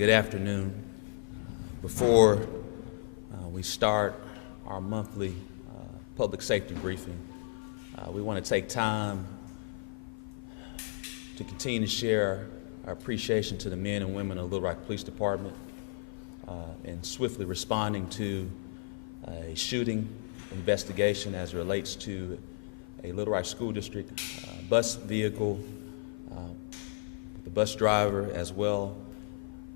Good afternoon. Before we start our monthly public safety briefing, we want to take time to continue to share our appreciation to the men and women of the Little Rock Police Department in swiftly responding to a shooting investigation as it relates to a Little Rock School District bus vehicle, the bus driver, as well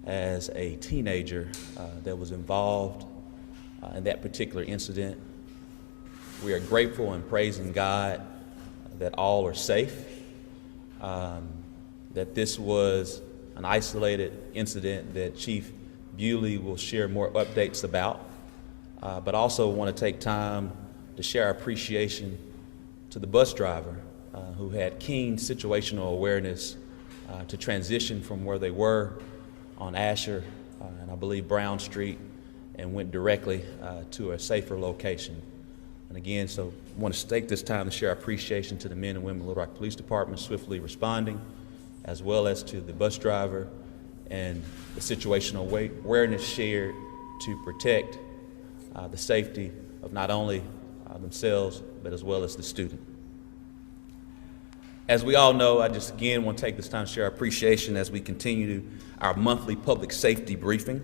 as a teenager that was involved in that particular incident. We are grateful and praising God that all are safe, that this was an isolated incident that Chief Bewley will share more updates about, but also want to take time to share our appreciation to the bus driver who had keen situational awareness to transition from where they were on Asher and I believe Brown Street and went directly to a safer location. And again, so I want to take this time to share our appreciation to the men and women of Little Rock Police Department swiftly responding, as well as to the bus driver and the situational awareness shared to protect the safety of not only themselves, but as well as the student. As we all know, I just again want to take this time to share our appreciation as we continue our monthly public safety briefing.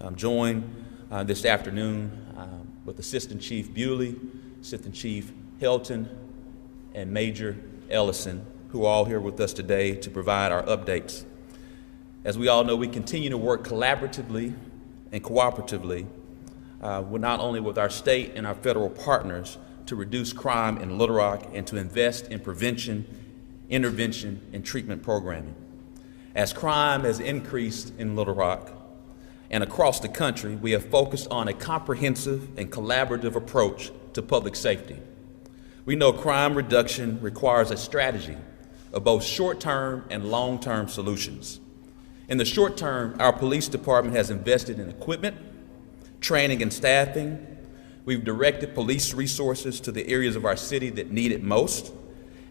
I'm joined this afternoon with Assistant Chief Bewley, Assistant Chief Helton, and Major Ellison, who are all here with us today to provide our updates. As we all know, we continue to work collaboratively and cooperatively not only with our state and our federal partners to reduce crime in Little Rock and to invest in prevention, intervention, and treatment programming. As crime has increased in Little Rock and across the country, we have focused on a comprehensive and collaborative approach to public safety. We know crime reduction requires a strategy of both short-term and long-term solutions. In the short term, our police department has invested in equipment, training, and staffing. We've directed police resources to the areas of our city that need it most.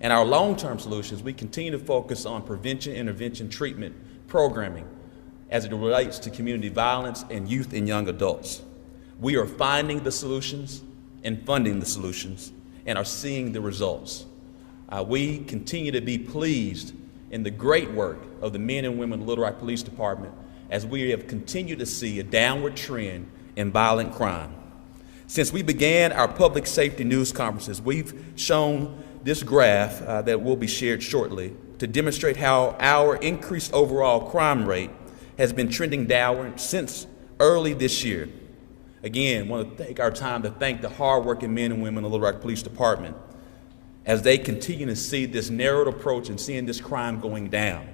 And our long-term solutions, we continue to focus on prevention, intervention, treatment, programming as it relates to community violence and youth and young adults. We are finding the solutions and funding the solutions and are seeing the results. We continue to be pleased in the great work of the men and women of the Little Rock Police Department as we have continued to see a downward trend in violent crime. Since we began our public safety news conferences, we've shown this graph that will be shared shortly to demonstrate how our increased overall crime rate has been trending downward since early this year. Again, I want to take our time to thank the hardworking men and women of the Little Rock Police Department as they continue to see this narrowed approach and seeing this crime going down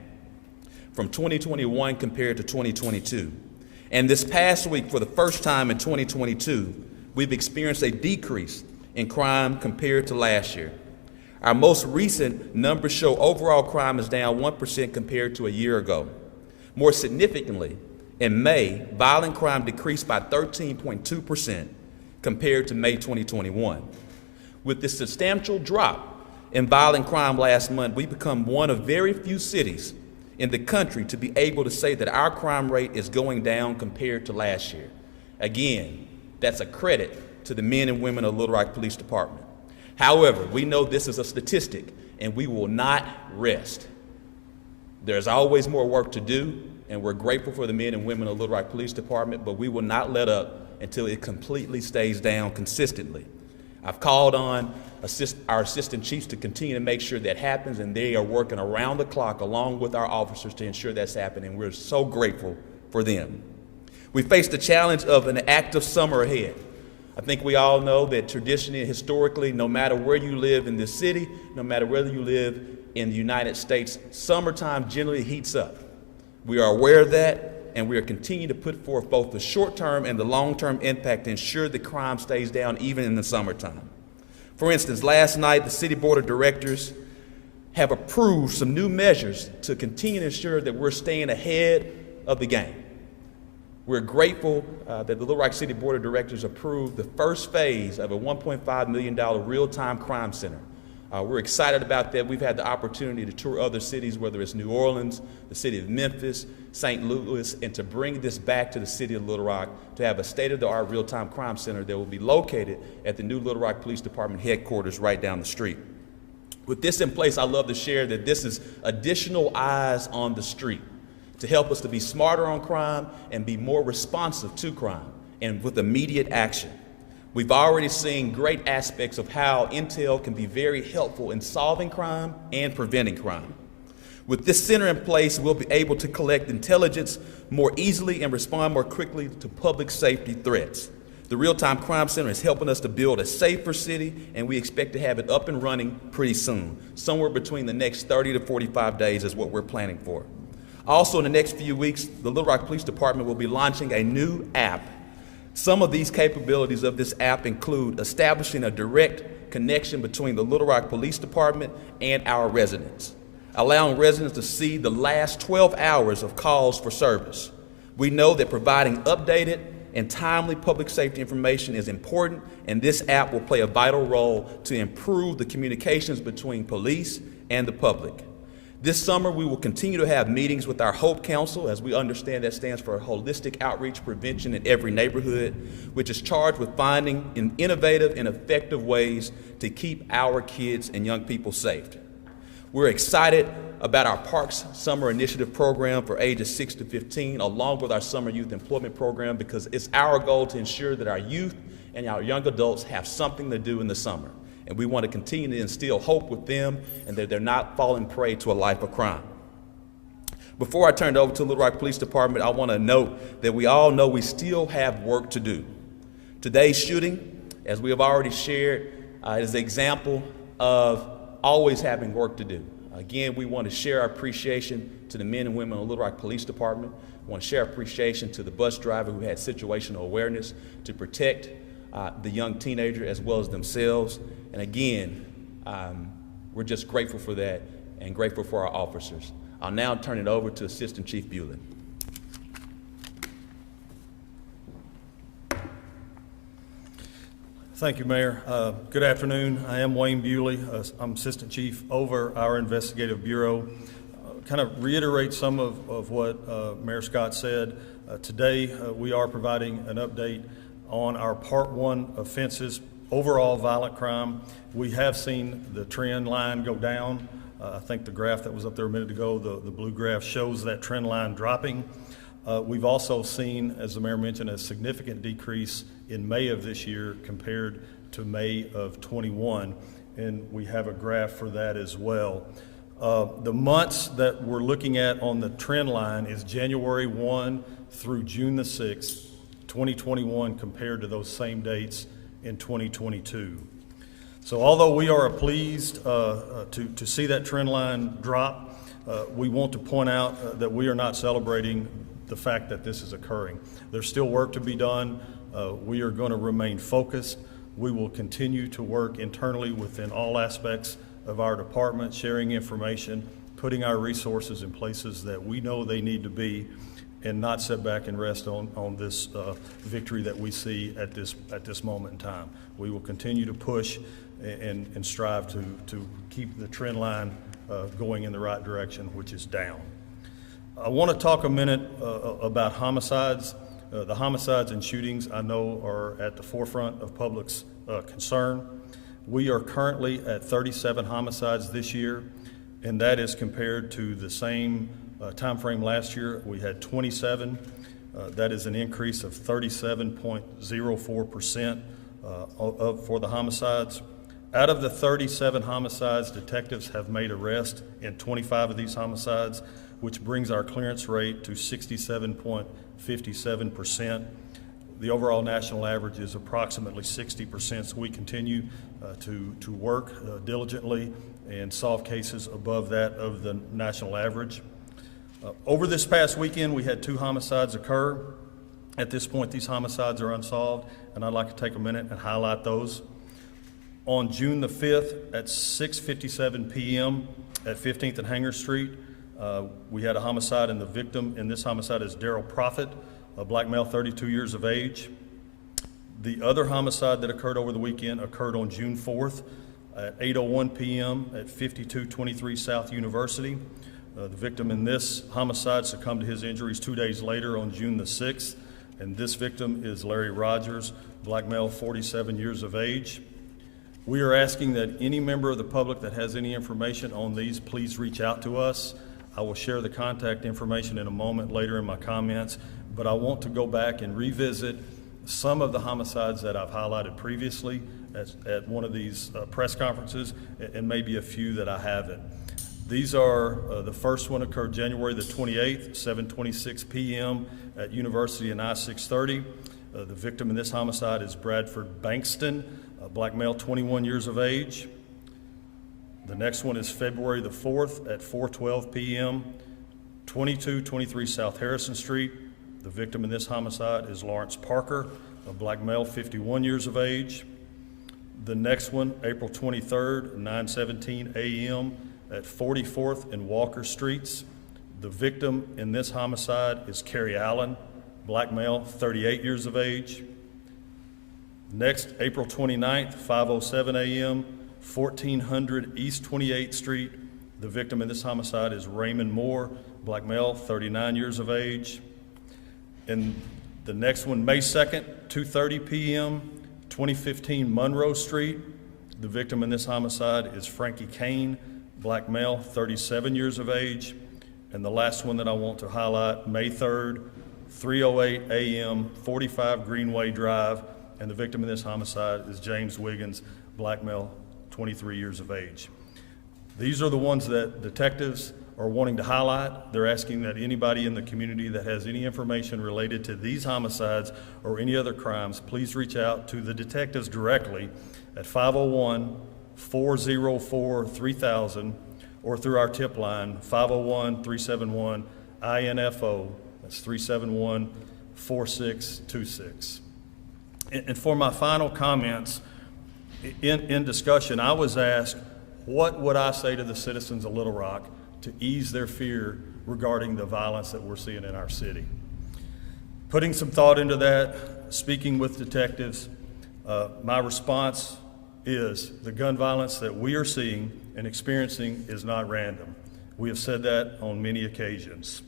from 2021 compared to 2022. And this past week, for the first time in 2022, we've experienced a decrease in crime compared to last year. Our most recent numbers show overall crime is down 1% compared to a year ago. More significantly, in May, violent crime decreased by 13.2% compared to May 2021. With this substantial drop in violent crime last month, we become one of very few cities in the country to be able to say that our crime rate is going down compared to last year. Again, that's a credit to the men and women of Little Rock Police Department. However, we know this is a statistic, and we will not rest. There's always more work to do, and we're grateful for the men and women of Little Rock Police Department, but we will not let up until it completely stays down consistently. I've called on our assistant chiefs to continue to make sure that happens, and they are working around the clock along with our officers to ensure that's happening. We're so grateful for them. We face the challenge of an active summer ahead. I think we all know that traditionally and historically, no matter where you live in this city, no matter whether you live in the United States, summertime generally heats up. We are aware of that, and we are continuing to put forth both the short-term and the long-term impact to ensure that crime stays down even in the summertime. For instance, last night, the City Board of Directors have approved some new measures to continue to ensure that we're staying ahead of the game. We're grateful that the Little Rock City Board of Directors approved the first phase of a $1.5 million real-time crime center We're excited about that. We've had the opportunity to tour other cities, whether it's New Orleans, the city of Memphis, St. Louis, and to bring this back to the city of Little Rock to have a state-of-the-art real-time crime center that will be located at the new Little Rock Police Department headquarters right down the street. With this in place, I love to share that this is additional eyes on the street to help us to be smarter on crime and be more responsive to crime and with immediate action. We've already seen great aspects of how intel can be very helpful in solving crime and preventing crime. With this center in place, we'll be able to collect intelligence more easily and respond more quickly to public safety threats. The Real-Time Crime Center is helping us to build a safer city, and we expect to have it up and running pretty soon. Somewhere between the next 30 to 45 days is what we're planning for. Also, in the next few weeks, the Little Rock Police Department will be launching a new app. Some of these capabilities of this app include establishing a direct connection between the Little Rock Police Department and our residents, allowing residents to see the last 12 hours of calls for service. We know that providing updated and timely public safety information is important, and this app will play a vital role to improve the communications between police and the public. This summer, we will continue to have meetings with our HOPE Council, as we understand that stands for Holistic Outreach Prevention in Every Neighborhood, which is charged with finding innovative and effective ways to keep our kids and young people safe. We're excited about our Parks Summer Initiative program for ages 6 to 15, along with our Summer Youth Employment Program, because it's our goal to ensure that our youth and our young adults have something to do in the summer. And we want to continue to instill hope with them and that they're not falling prey to a life of crime. Before I turn it over to Little Rock Police Department, I want to note that we all know we still have work to do. Today's shooting, as we have already shared, is an example of always having work to do. Again, we want to share our appreciation to the men and women of the Little Rock Police Department. We want to share appreciation to the bus driver who had situational awareness to protect the young teenager as well as themselves. And again, we're just grateful for that and grateful for our officers. I'll now turn it over to Assistant Chief Bewley. Thank you, Mayor. Good afternoon. I am Wayne Bewley. I'm Assistant Chief over our Investigative Bureau. Kind of reiterate some of what Mayor Scott said. Today, we are providing an update on our Part 1 offenses, overall violent crime. We have seen the trend line go down. I think the graph that was up there a minute ago, the blue graph, shows that trend line dropping. We've also seen, as the Mayor mentioned, a significant decrease in May of this year compared to May of 21, and we have a graph for that as well. The months that we're looking at on the trend line is January 1 through June the 6th, 2021, compared to those same dates in 2022. So although we are pleased to see that trend line drop, we want to point out that we are not celebrating the fact that this is occurring. There's still work to be done. We are going to remain focused. We will continue to work internally within all aspects of our department, sharing information, putting our resources in places that we know they need to be, and not sit back and rest on this victory that we see at this moment in time. We will continue to push and strive to keep the trend line going in the right direction, which is down. I want to talk a minute about homicides. The homicides and shootings, I know, are at the forefront of public's concern. We are currently at 37 homicides this year, and that is compared to the same time frame last year. We had 27. That is an increase of 37.04% for the homicides. Out of the 37 homicides, detectives have made arrests in 25 of these homicides, which brings our clearance rate to 67.57%. The overall national average is approximately 60%, so we continue to work diligently and solve cases above that of the national average. Over this past weekend, we had 2 homicides occur. At this point, these homicides are unsolved, and I'd like to take a minute and highlight those. On June the 5th at 6:57 p.m. at 15th and Hanger Street, we had a homicide, and the victim in this homicide is Daryl Prophet, a black male, 32 years of age. The other homicide that occurred over the weekend occurred on June 4th at 8:01 p.m. at 5223 South University. The victim in this homicide succumbed to his injuries 2 days later on June the 6th, and this victim is Larry Rogers, black male, 47 years of age. We are asking that any member of the public that has any information on these, please reach out to us. I will share the contact information in a moment later in my comments, but I want to go back and revisit some of the homicides that I've highlighted previously at one of these press conferences, and maybe a few that I haven't. These are, the first one occurred January the 28th, 7:26 p.m. at University and I-630. The victim in this homicide is Bradford Bankston, a black male, 21 years of age. The next one is February the 4th at 4:12 p.m., 2223 South Harrison Street. The victim in this homicide is Lawrence Parker, a black male, 51 years of age. The next one, April 23rd, 9:17 a.m. at 44th and Walker Streets. The victim in this homicide is Kerry Allen, black male, 38 years of age. Next, April 29th, 5:07 a.m., 1400 East 28th Street. The victim in this homicide is Raymond Moore, black male, 39 years of age. And the next one, May 2nd, 2:30 p.m., 2015 Monroe Street. The victim in this homicide is Frankie Kane, black male, 37 years of age. And the last one that I want to highlight, May 3rd, 3:08 a.m., 45 Greenway Drive. And the victim in this homicide is James Wiggins, black male, 23 years of age. These are the ones that detectives are wanting to highlight. They're asking that anybody in the community that has any information related to these homicides or any other crimes, please reach out to the detectives directly at 501-404-3000 or through our tip line, 501-371-INFO. That's 371-4626. And for my final comments, in discussion, I was asked, what would I say to the citizens of Little Rock to ease their fear regarding the violence that we're seeing in our city? Putting some thought into that, speaking with detectives, my response is the gun violence that we are seeing and experiencing is not random. We have said that on many occasions.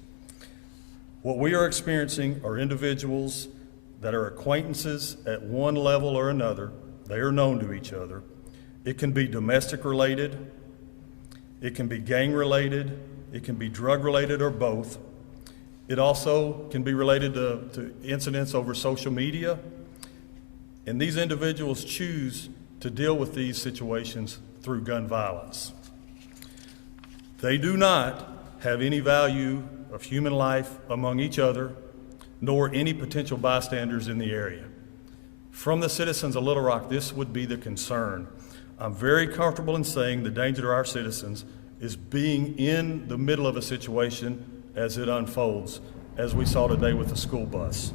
What we are experiencing are individuals that are acquaintances at one level or another. They are known to each other. It can be domestic related, it can be gang related, it can be drug related, or both. It also can be related to incidents over social media. And these individuals choose to deal with these situations through gun violence. They do not have any value of human life among each other, nor any potential bystanders in the area. From the citizens of Little Rock, this would be the concern. I'm very comfortable in saying the danger to our citizens is being in the middle of a situation as it unfolds, as we saw today with the school bus.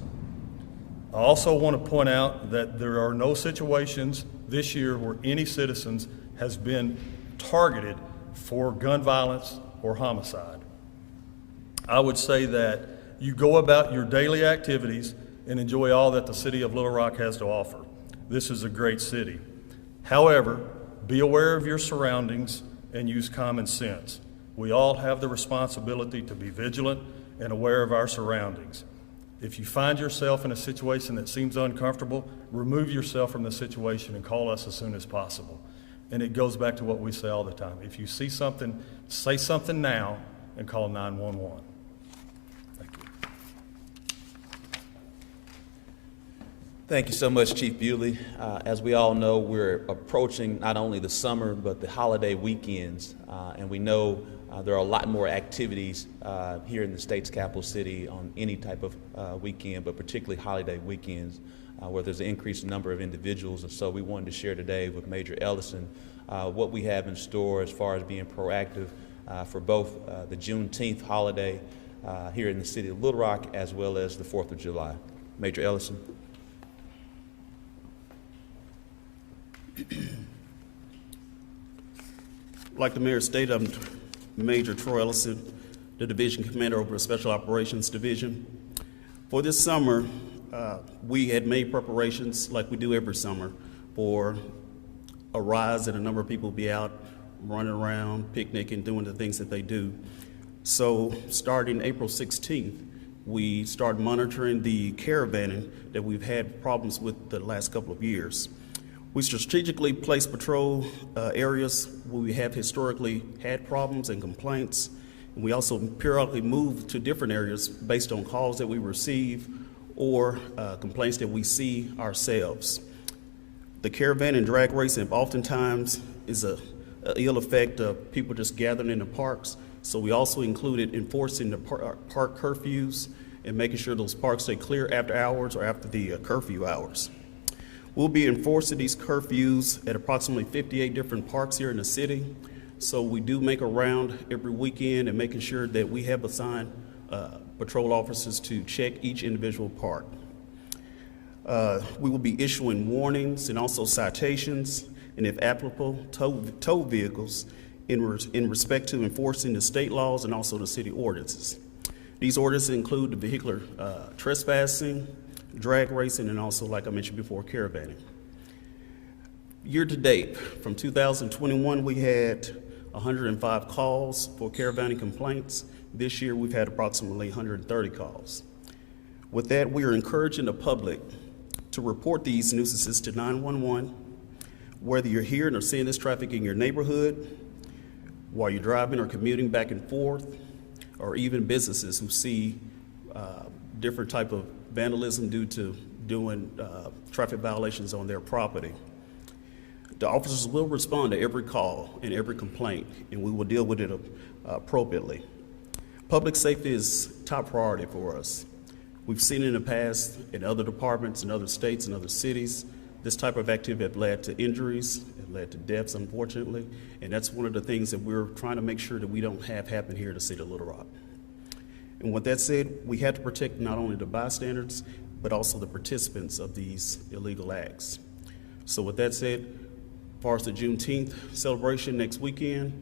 I also want to point out that there are no situations this year where any citizens has been targeted for gun violence or homicide. I would say that you go about your daily activities and enjoy all that the city of Little Rock has to offer. This is a great city. However, be aware of your surroundings and use common sense. We all have the responsibility to be vigilant and aware of our surroundings. If you find yourself in a situation that seems uncomfortable, remove yourself from the situation and call us as soon as possible. And it goes back to what we say all the time. If you see something, say something now and call 911. Thank you so much, Chief Bewley. As we all know, we're approaching not only the summer, but the holiday weekends. And we know there are a lot more activities here in the state's capital city on any type of weekend, but particularly holiday weekends, where there's an increased number of individuals. And so we wanted to share today with Major Ellison what we have in store as far as being proactive for both the Juneteenth holiday here in the city of Little Rock, as well as the 4th of July. Major Ellison. Like the mayor stated, I'm Major Troy Ellison, the Division Commander over the Special Operations Division. For this summer, we had made preparations like we do every summer for a rise and a number of people will be out running around, picnicking, doing the things that they do. So starting April 16th, we start monitoring the caravanning that we've had problems with the last couple of years. We strategically place patrol areas where we have historically had problems and complaints. And we also periodically move to different areas based on calls that we receive or complaints that we see ourselves. The caravan and drag racing oftentimes is a ill effect of people just gathering in the parks. So we also included enforcing the park curfews and making sure those parks stay clear after hours or after the curfew hours. We'll be enforcing these curfews at approximately 58 different parks here in the city. So we do make a round every weekend and making sure that we have assigned patrol officers to check each individual park. We will be issuing warnings and also citations, and if applicable, tow vehicles in respect to enforcing the state laws and also the city ordinances. These ordinances include the vehicular trespassing, drag racing, and also, like I mentioned before, caravanning. Year to date, from 2021, we had 105 calls for caravanning complaints. This year, we've had approximately 130 calls. With that, we are encouraging the public to report these nuisances to 911, whether you're hearing or seeing this traffic in your neighborhood, while you're driving or commuting back and forth, or even businesses who see different type of vandalism due to doing traffic violations on their property. The officers will respond to every call and every complaint, and we will deal with it appropriately. Public safety is top priority for us. We've seen in the past in other departments, in other states, and other cities, this type of activity have led to injuries, it led to deaths, unfortunately, and that's one of the things that we're trying to make sure that we don't have happen here in the city of Little Rock. And with that said, we have to protect not only the bystanders, but also the participants of these illegal acts. So with that said, as far as the Juneteenth celebration next weekend,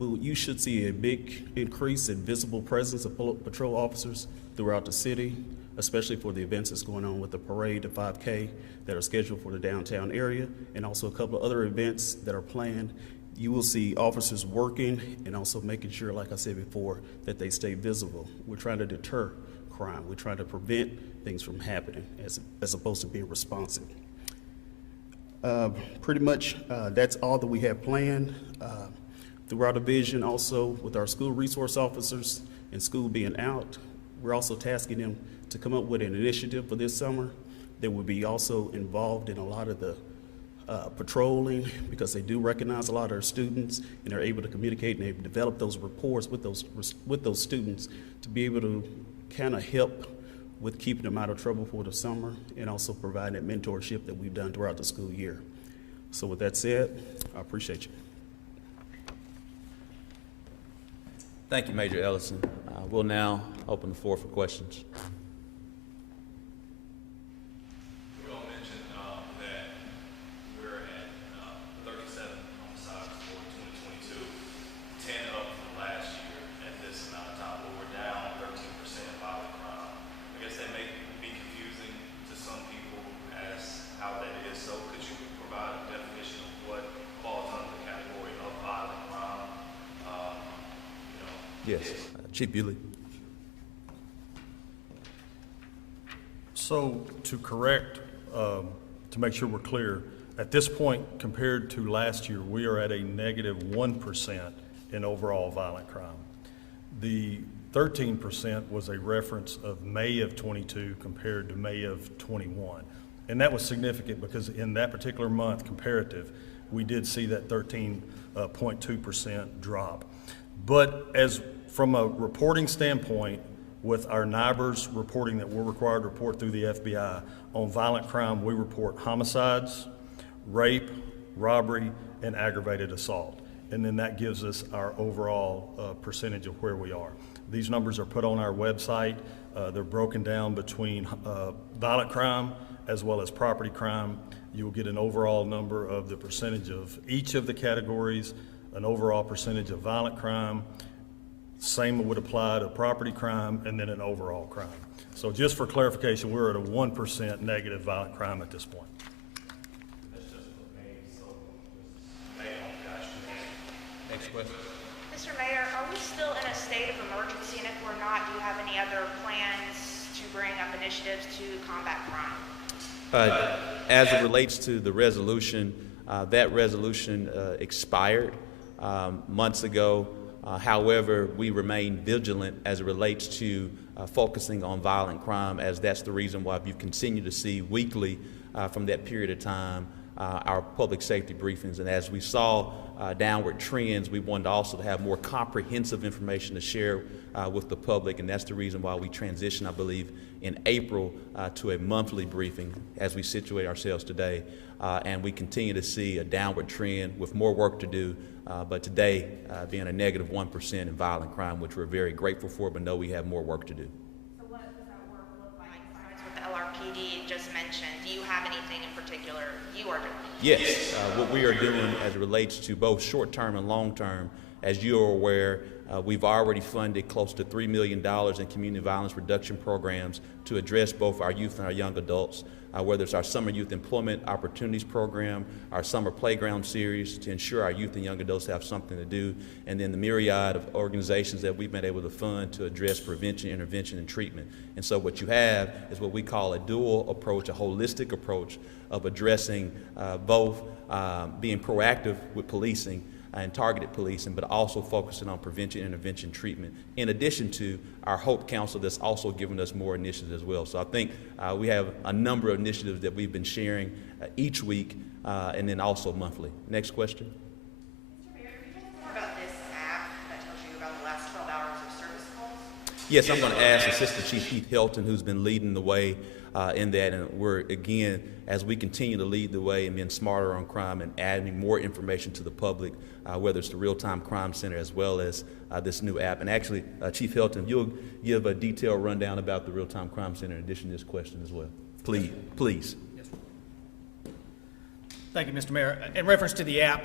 you should see a big increase in visible presence of patrol officers throughout the city, especially for the events that's going on with the parade, the 5K that are scheduled for the downtown area, and also a couple of other events that are planned. You will see officers working and also making sure, like I said before, that they stay visible. We're trying to deter crime. We're trying to prevent things from happening as opposed to being responsive. Pretty much that's all that we have planned. Through our division, also with our school resource officers and school being out, we're also tasking them to come up with an initiative for this summer that will be also involved in a lot of the patrolling, because they do recognize a lot of our students and they're able to communicate and they've developed those rapports with those students to be able to kind of help with keeping them out of trouble for the summer and also providing that mentorship that we've done throughout the school year. So with that said, I appreciate you. Thank you, Major Ellison. We'll now open the floor for questions. You all mentioned that we're at 37 homicides for 2022, 10 up from last year at this amount of time, but we're down 13% violent crime. I guess that may be confusing to some people as how that is. So could you provide a definition of what falls under the category of violent crime? Yes, Chief Bewley. So to correct, to make sure we're clear, at this point compared to last year, we are at a negative 1% in overall violent crime. The 13% was a reference of May of 22 compared to May of 21. And that was significant because in that particular month comparative, we did see that 13.2% drop. But as from a reporting standpoint, with our NIBRS reporting that we're required to report through the FBI, on violent crime, we report homicides, rape, robbery, and aggravated assault. And then that gives us our overall percentage of where we are. These numbers are put on our website. They're broken down between violent crime as well as property crime. You will get an overall number of the percentage of each of the categories, an overall percentage of violent crime. Same would apply to property crime, and then an overall crime. So just for clarification, we're at a 1% negative violent crime at this point. That's just for May, so Next question. Mr. Mayor, are we still in a state of emergency? And if we're not, do you have any other plans to bring up initiatives to combat crime? As it relates to the resolution, that resolution expired months ago. However, we remain vigilant as it relates to focusing on violent crime, as that's the reason why you continue to see weekly from that period of time our public safety briefings. And as we saw downward trends, we wanted also to have more comprehensive information to share with the public, and that's the reason why we transitioned, I believe, in April to a monthly briefing as we situate ourselves today. And we continue to see a downward trend with more work to do, but today being a negative 1% in violent crime, which we're very grateful for, but know we have more work to do. So what does that work look like besides what the LRPD just mentioned? Do you have anything in particular you are doing? Yes, what we are doing as it relates to both short-term and long-term, as you are aware, we've already funded close to $3 million in community violence reduction programs to address both our youth and our young adults, whether it's our Summer Youth Employment Opportunities Program, our Summer Playground Series, to ensure our youth and young adults have something to do, and then the myriad of organizations that we've been able to fund to address prevention, intervention, and treatment. And so what you have is what we call a dual approach, a holistic approach of addressing both being proactive with policing and targeted policing, but also focusing on prevention, intervention, treatment, in addition to our Hope Council that's also giving us more initiatives as well. So I think we have a number of initiatives that we've been sharing each week and then also monthly. Next question. Mr. Mayor, can you talk more about this app that tells you about the last 12 hours of service calls? Yes, I'm going to ask Assistant Chief Heath Hilton, who's been leading the way in that, and we're, again, as we continue to lead the way and being smarter on crime and adding more information to the public, whether it's the Real-Time Crime Center as well as this new app. And actually, Chief Hilton, you'll give a detailed rundown about the Real-Time Crime Center in addition to this question as well. Please, please. Yes. Thank you, Mr. Mayor. In reference to the app,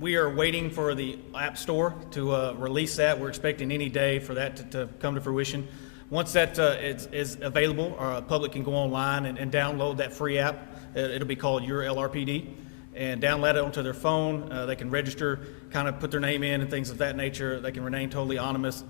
we are waiting for the App Store to release that. We're expecting any day for that to come to fruition. Once that is available, our public can go online and download that free app. It'll be called Your LRPD, and download it onto their phone. They can register, kind of put their name in and things of that nature. They can remain totally anonymous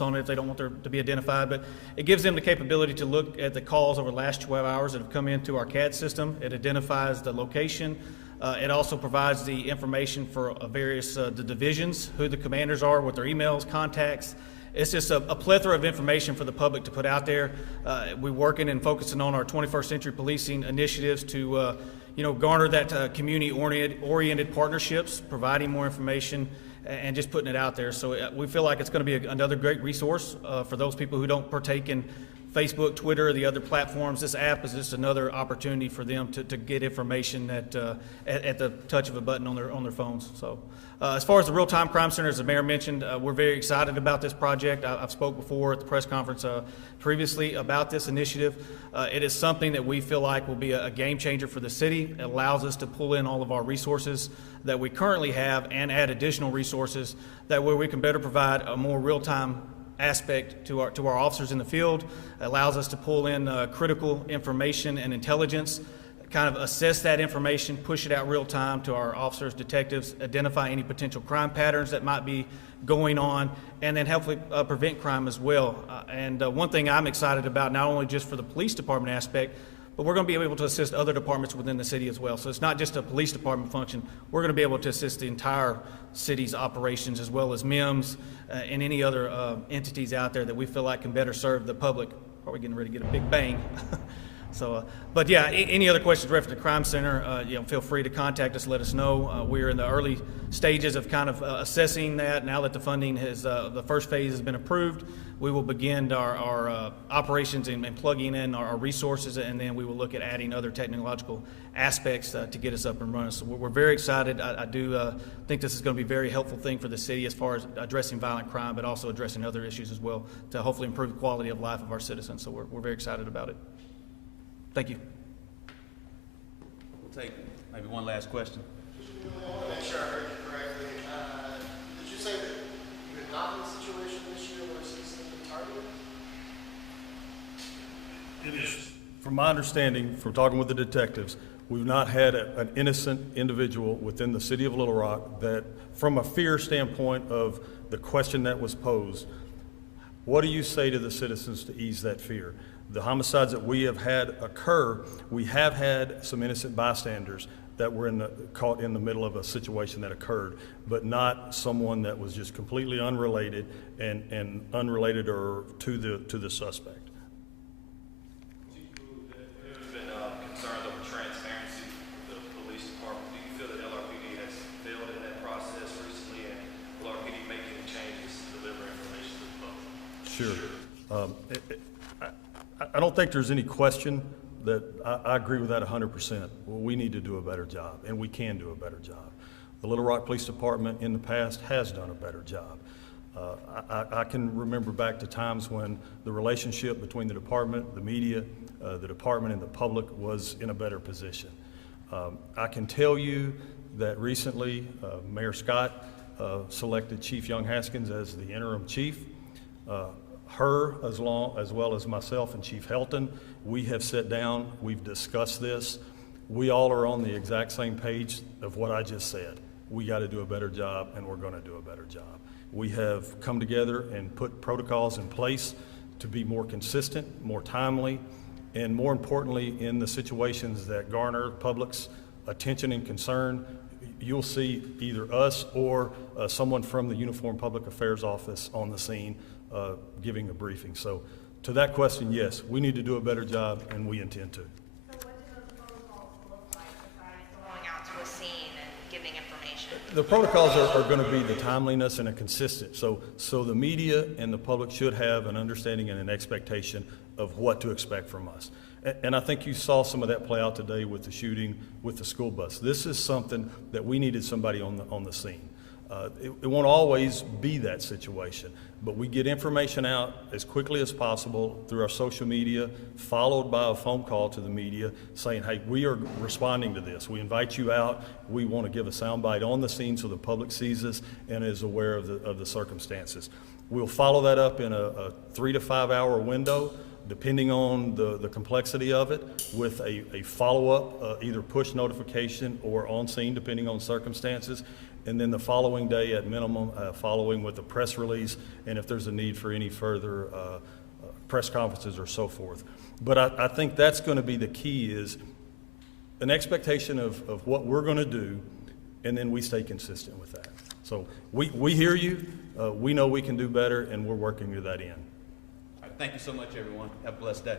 on it if they don't want to be identified. But it gives them the capability to look at the calls over the last 12 hours that have come into our CAD system. It identifies the location. It also provides the information for various the divisions, who the commanders are, what their emails, contacts. It's just a plethora of information for the public to put out there. We're working and focusing on our 21st century policing initiatives to garner that community-oriented partnerships, providing more information, and just putting it out there. So we feel like it's going to be another great resource for those people who don't partake in Facebook, Twitter, the other platforms. This app is just another opportunity for them to get information at the touch of a button on their phones. So. As far as the Real-Time Crime Center, as the mayor mentioned, we're very excited about this project. I've spoke before at the press conference previously about this initiative. It is something that we feel like will be a game changer for the city. It allows us to pull in all of our resources that we currently have and add additional resources that way we can better provide a more real-time aspect to our officers in the field. It allows us to pull in critical information and intelligence, kind of assess that information, push it out real time to our officers, detectives, identify any potential crime patterns that might be going on, and then hopefully prevent crime as well. And one thing I'm excited about, not only just for the police department aspect, but we're going to be able to assist other departments within the city as well. So it's not just a police department function. We're going to be able to assist the entire city's operations as well as MIMS and any other entities out there that we feel like can better serve the public. Are we getting ready to get a big bang? So, but yeah, any other questions referring to Crime Center, feel free to contact us, let us know. We're in the early stages of kind of assessing that. Now that the funding has, the first phase has been approved, we will begin our operations and plugging in our resources, and then we will look at adding other technological aspects to get us up and running. So we're very excited. I do think this is going to be a very helpful thing for the city as far as addressing violent crime, but also addressing other issues as well to hopefully improve the quality of life of our citizens. So we're very excited about it. Thank you. We'll take maybe one last question. I want to make sure I heard you correctly. Did you say that you had not in a situation this year where a citizen had been targeted? It is. From my understanding, from talking with the detectives, We've not had an innocent individual within the city of Little Rock that, from a fear standpoint of the question that was posed, what do you say to the citizens to ease that fear? The homicides that we have had occur, we have had some innocent bystanders that were caught in the middle of a situation that occurred, but not someone that was just completely unrelated and unrelated or to the suspect. There's been concerns over transparency of the police department. Do you feel that LRPD has failed in that process recently, and will LRPD make any changes to deliver information to the public? Sure. I don't think there's any question that I agree with that 100%. Well, we need to do a better job, and we can do a better job. The Little Rock Police Department in the past has done a better job. I can remember back to times when the relationship between the department, the media, the department, and the public was in a better position. I can tell you that recently Mayor Scott selected Chief Young Haskins as the interim chief. Her, as well as myself and Chief Helton, we have sat down, we've discussed this. We all are on the exact same page of what I just said. We got to do a better job, and we're going to do a better job. We have come together and put protocols in place to be more consistent, more timely, and more importantly, in the situations that garner public's attention and concern, you'll see either us or someone from the Uniform Public Affairs Office on the scene giving a briefing. So to that question, yes, we need to do a better job, and we intend to. So what do those protocols look like besides going out to a scene and giving information? The protocols are going to be the timeliness and a consistent. So the media and the public should have an understanding and an expectation of what to expect from us. And I think you saw some of that play out today with the shooting with the school bus. This is something that we needed somebody on the scene. It won't always be that situation, but we get information out as quickly as possible through our social media, followed by a phone call to the media saying, hey, we are responding to this. We invite you out. We want to give a soundbite on the scene so the public sees us and is aware of the circumstances. We'll follow that up in a 3 to 5 hour window, depending on the complexity of it, with a follow-up, either push notification or on scene, depending on circumstances. And then the following day at minimum, following with a press release, and if there's a need for any further press conferences or so forth. But I think that's going to be the key, is an expectation of what we're going to do, and then we stay consistent with that. So we hear you, we know we can do better, and we're working to that end. All right, thank you so much, everyone. Have a blessed day.